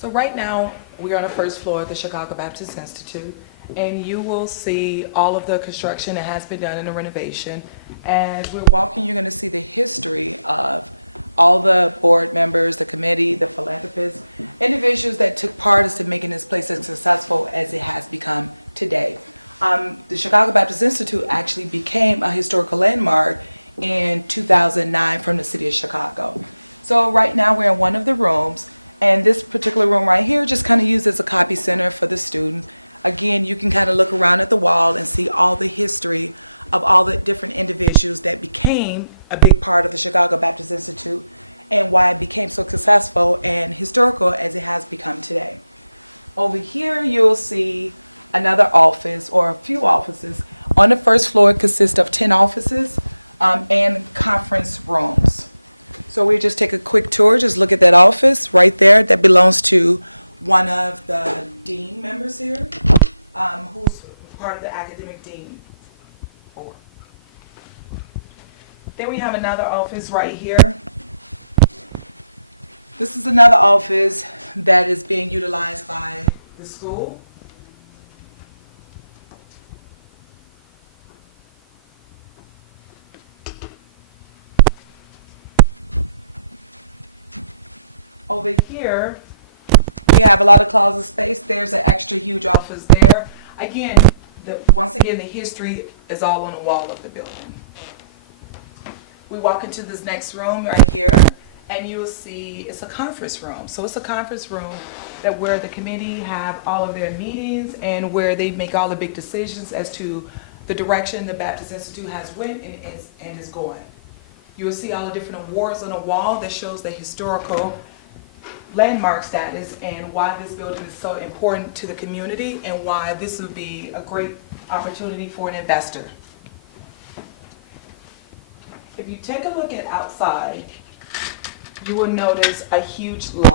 So right now, we're on the first floor of the Chicago Baptist Institute, and you will see all of the construction that has been done in the renovation. And we're paying a big part of the academic dean for. Then we have another office right here. The school. Here, office there. Again, the history is all on the wall of the building. We walk into this next room right here, and you'll see it's a conference room. So it's a conference room that where the committee have all of their meetings and where they make all the big decisions as to the direction the Baptist Institute has went and is going. You will see all the different awards on the wall that shows the historical landmark status and why this building is so important to the community and why this would be a great opportunity for an investor. If you take a look at outside, you will notice a huge lot.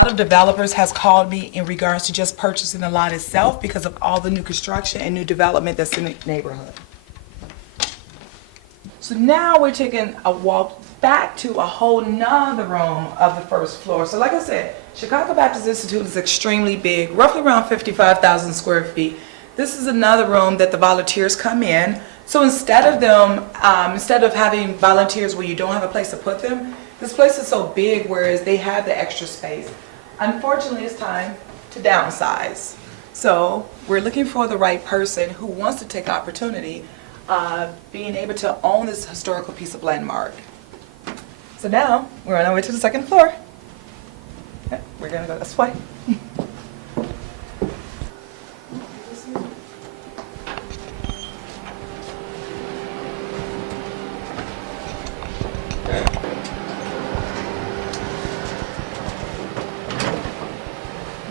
A lot of developers has called me in regards to just purchasing the lot itself because of all the new construction and new development that's in the neighborhood. So now we're taking a walk back to a whole nother room of the first floor. So like I said, Chicago Baptist Institute is extremely big, roughly around 55,000 square feet. This is another room that the volunteers come in. So instead of having volunteers where you don't have a place to put them, this place is so big, whereas they have the extra space. Unfortunately, it's time to downsize. So we're looking for the right person who wants to take opportunity being able to own this historical piece of landmark. So now we're on our way to the second floor. Okay, we're gonna go this way.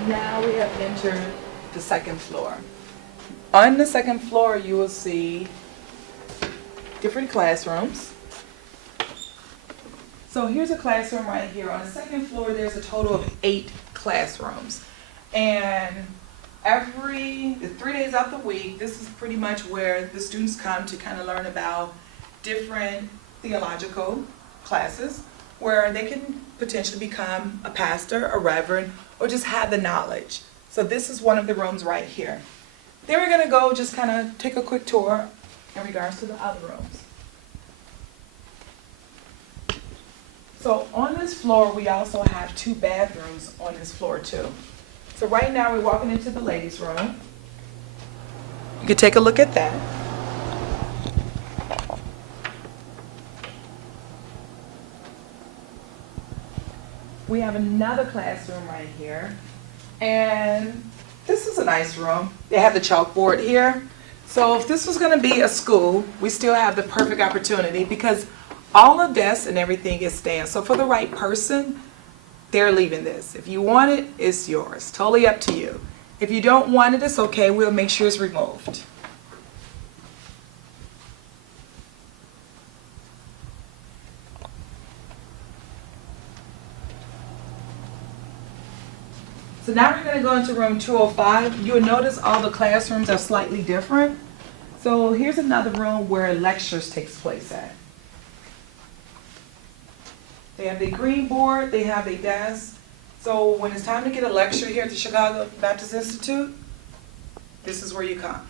Now we have entered the second floor. On the second floor, you will see different classrooms. So here's a classroom right here. On the second floor, there's a total of 8 classrooms. And 3 days out the week, this is pretty much where the students come to kind of learn about different theological classes where they can potentially become a pastor, a reverend, or just have the knowledge. So this is one of the rooms right here. Then we're gonna go just kind of take a quick tour in regards to the other rooms. So on this floor, we also have 2 bathrooms on this floor too. So right now we're walking into the ladies' room. You can take a look at that. We have another classroom right here. And this is a nice room. They have the chalkboard here. So if this was gonna be a school, we still have the perfect opportunity because all the desks and everything is staying. So for the right person, they're leaving this. If you want it, it's yours. Totally up to you. If you don't want it, it's okay. We'll make sure it's removed. So now we're gonna go into room 205. You'll notice all the classrooms are slightly different. So here's another room where lectures takes place at. They have their green board, they have their desk. So when it's time to get a lecture here at the Chicago Baptist Institute, this is where you come.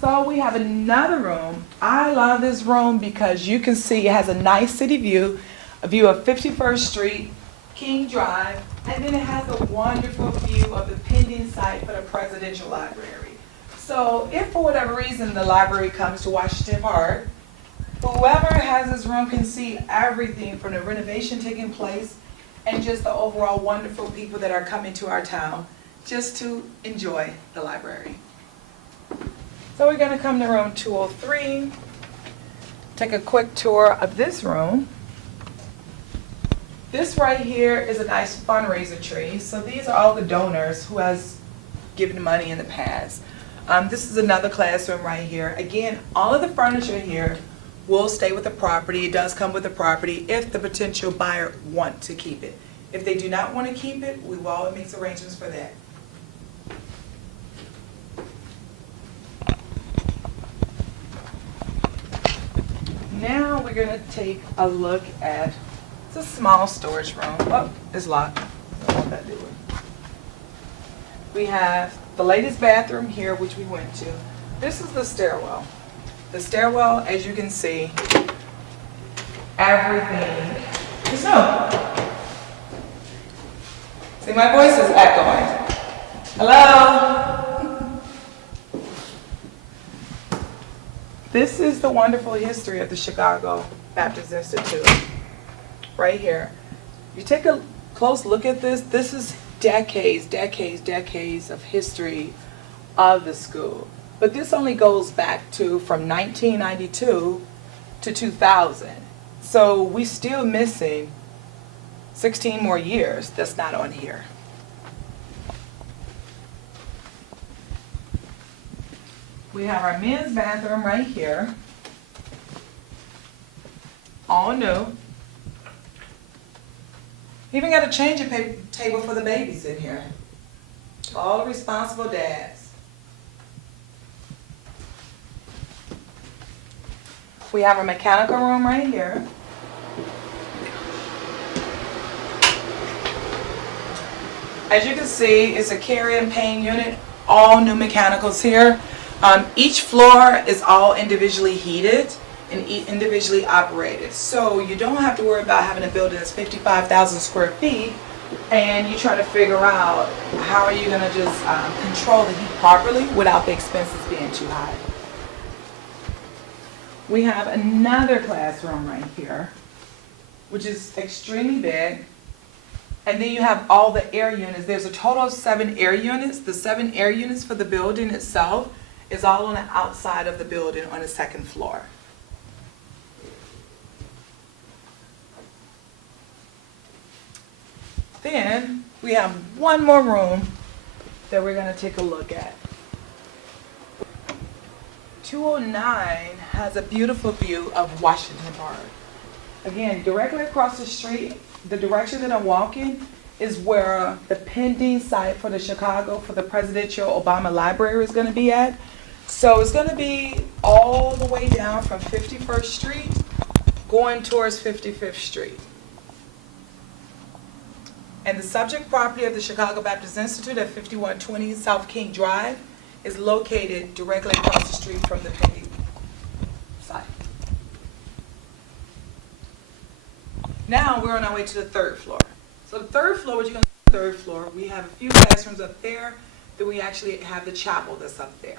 So we have another room. I love this room because you can see it has a nice city view, a view of 51st Street, King Drive, and then it has a wonderful view of the pending site for the Presidential Library. So if for whatever reason the library comes to Washington Park, whoever has this room can see everything from the renovation taking place and just the overall wonderful people that are coming to our town just to enjoy the library. So we're going to come to room 203, take a quick tour of this room. This right here is a nice fundraiser tree. So these are all the donors who has given money in the past. This is another classroom right here. Again, all of the furniture here will stay with the property. It does come with the property if the potential buyer wants to keep it. If they do not want to keep it, we will always make arrangements for that. Now we're going to take a look at, it's a small storage room. Oh, it's locked. I don't know what that doing. We have the ladies' bathroom here, which we went to. This is the stairwell. The stairwell, as you can see, everything is new. See, my voice is echoing. Hello? This is the wonderful history of the Chicago Baptist Institute, right here. You take a close look at this. This is decades of history of the school. But this only goes back to from 1992 to 2000. So we're still missing 16 more years that's not on here. We have our men's bathroom right here. All new. Even got a changing table for the babies in here. All the responsible dads. We have a mechanical room right here. As you can see, it's a carry and paint unit. All new mechanicals here. Each floor is all individually heated and individually operated. So you don't have to worry about having a building that's 55,000 square feet and you try to figure out how are you going to just control the heat properly without the expenses being too high. We have another classroom right here, which is extremely big. And then you have all the air units. There's a total of 7 air units. The 7 air units for the building itself is all on the outside of the building on the 2nd floor. Then we have one more room that we're going to take a look at. 209 has a beautiful view of Washington Park. Again, directly across the street, the direction that I'm walking is where the pending site for the Presidential Obama Library is going to be at. So it's going to be all the way down from 51st Street going towards 55th Street. And the subject property of the Chicago Baptist Institute at 5120 South King Drive is located directly across the street from the pending site. Now we're on our way to the 3rd floor. So the 3rd floor, what you're going to see on the 3rd floor, we have a few classrooms up there, then we actually have the chapel that's up there.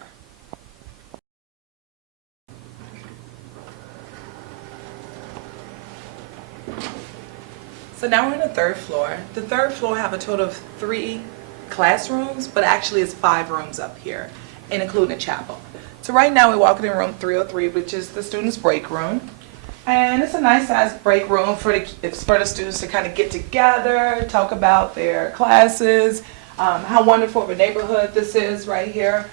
So now we're on the 3rd floor. The 3rd floor have a total of 3 classrooms, but actually it's 5 rooms up here, and including a chapel. So right now we're walking in room 303, which is the students' break room. And it's a nice sized break room for the students to kind of get together, talk about their classes, how wonderful of a neighborhood this is right here.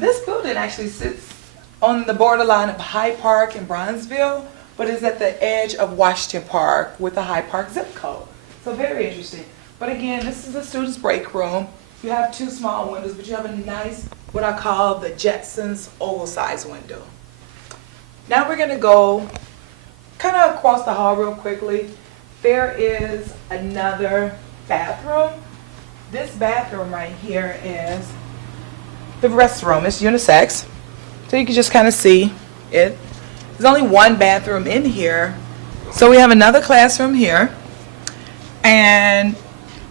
This building actually sits on the borderline of Hyde Park and Bronzeville, but is at the edge of Washington Park with the Hyde Park zip code. So very interesting. But again, this is the students' break room. You have 2 small windows, but you have a nice, what I call the Jetsons oval size window. Now we're gonna go kind of across the hall real quickly. There is another bathroom. This bathroom right here is the restroom. It's unisex, so you can just kind of see it. There's only one bathroom in here. So we have another classroom here, and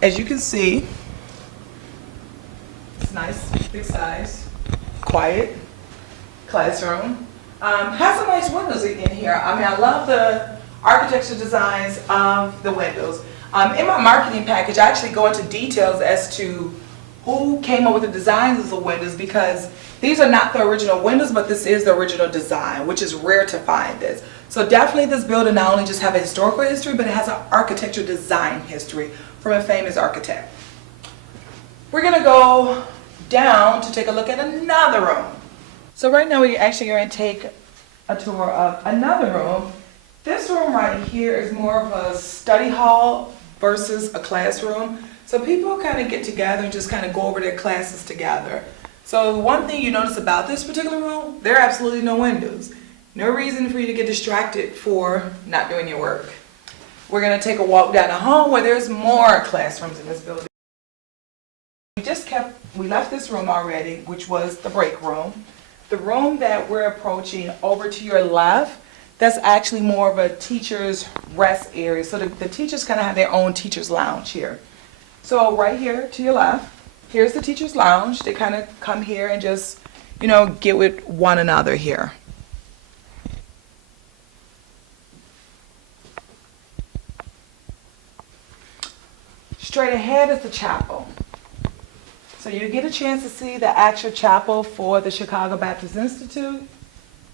as you can see, it's nice, big size, quiet classroom. Has some nice windows in here. I mean, I love the architecture designs of the windows. In my marketing package, I actually go into details as to who came up with the designs of the windows, because these are not the original windows, but this is the original design, which is rare to find this. So definitely this building not only just have a historical history, but it has an architectural design history from a famous architect. We're gonna go down to take a look at another room. So right now we're actually going to take a tour of another room. This room right here is more of a study hall versus a classroom. So people kind of get together and just kind of go over their classes together. So one thing you notice about this particular room, there are absolutely no windows. No reason for you to get distracted for not doing your work. We're going to take a walk down the hall where there's more classrooms in this building. We left this room already, which was the break room. The room that we're approaching over to your left, that's actually more of a teacher's rest area. So the teachers kind of have their own teacher's lounge here. So right here to your left, here's the teacher's lounge. They kind of come here and just, get with one another here. Straight ahead is the chapel. So you get a chance to see the actual chapel for the Chicago Baptist Institute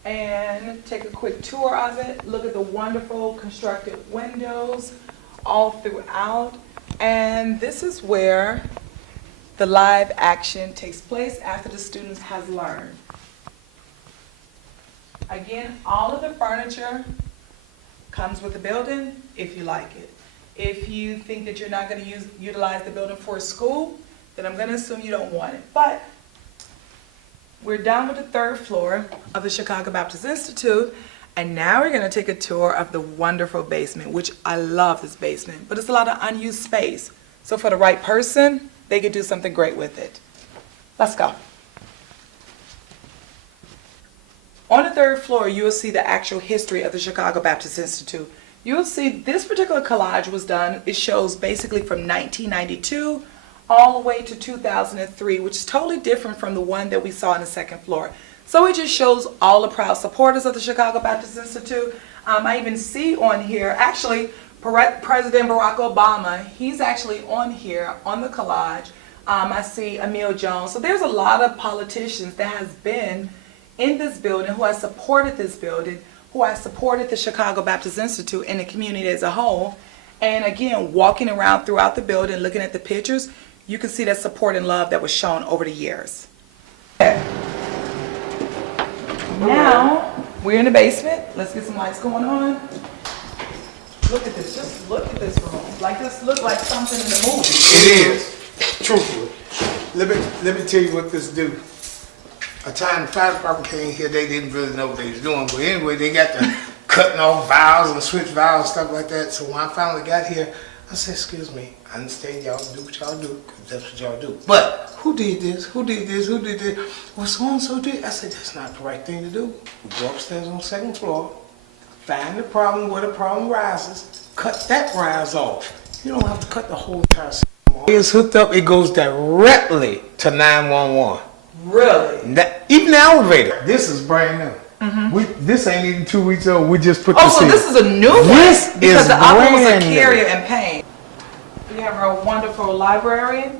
and take a quick tour of it. Look at the wonderful constructed windows all throughout. And this is where the live action takes place after the students have learned. Again, all of the furniture comes with the building if you like it. If you think that you're not going to utilize the building for school, then I'm going to assume you don't want it. But we're done with the third floor of the Chicago Baptist Institute, and now we're going to take a tour of the wonderful basement, which I love this basement, but it's a lot of unused space. So for the right person, they could do something great with it. Let's go. On the third floor, you will see the actual history of the Chicago Baptist Institute. You'll see this particular collage was done. It shows basically from 1992 all the way to 2003, which is totally different from the one that we saw on the second floor. So it just shows all the proud supporters of the Chicago Baptist Institute. I even see on here, actually, President Barack Obama, he's actually on here on the collage. I see Emil Jones. So there's a lot of politicians that has been in this building, who has supported this building, who has supported the Chicago Baptist Institute and the community as a whole. And again, walking around throughout the building, looking at the pictures, you can see that support and love that was shown over the years. Now, we're in the basement. Let's get some lights going on. Look at this. Just look at this room. Like this look like something in the movie. It is. Truthfully. Let me tell you what this do. A time the fire department came here, they didn't really know what they was doing. But anyway, they got the cutting off valves and switch valves and stuff like that. So when I finally got here, I said, excuse me, I understand y'all do what y'all do, because that's what y'all do. But who did this? Who did this? Who did this? Well, so-and-so did. I said, that's not the right thing to do. We go upstairs on the second floor, find the problem where the problem rises, cut that rise off. You don't have to cut the whole entire system off. It's hooked up, it goes directly to 911. Really? Even the elevator. This is brand new. This ain't even 2 weeks old. We just put this in. Oh, so this is a new one? This is because the other one was a brand new. carrier and pain. We have our wonderful library.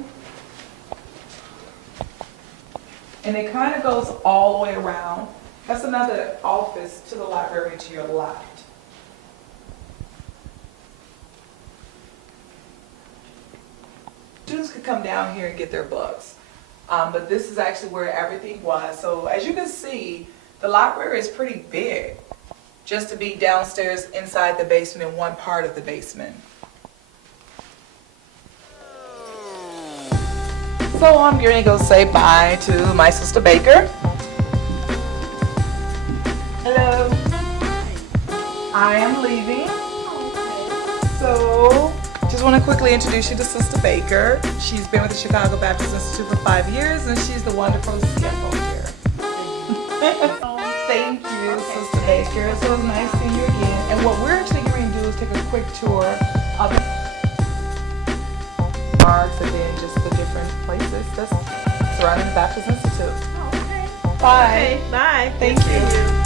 And it kind of goes all the way around. That's another office to the library to your left. Students could come down here and get their books. But this is actually where everything was. So as you can see, the library is pretty big, just to be downstairs inside the basement, in one part of the basement. So I'm going to go say bye to my sister Baker. Hello. I am leaving. So, just want to quickly introduce you to Sister Baker. She's been with the Chicago Baptist Institute for 5 years, and she's the wonderful CFO here. Thank you, Sister Baker. So it was nice seeing you again. And what we're actually going to do is take a quick tour of the parks and then just the different places that's surrounding the Baptist Institute. Oh, okay. Bye. Okay, bye. Thank Good seeing you. you.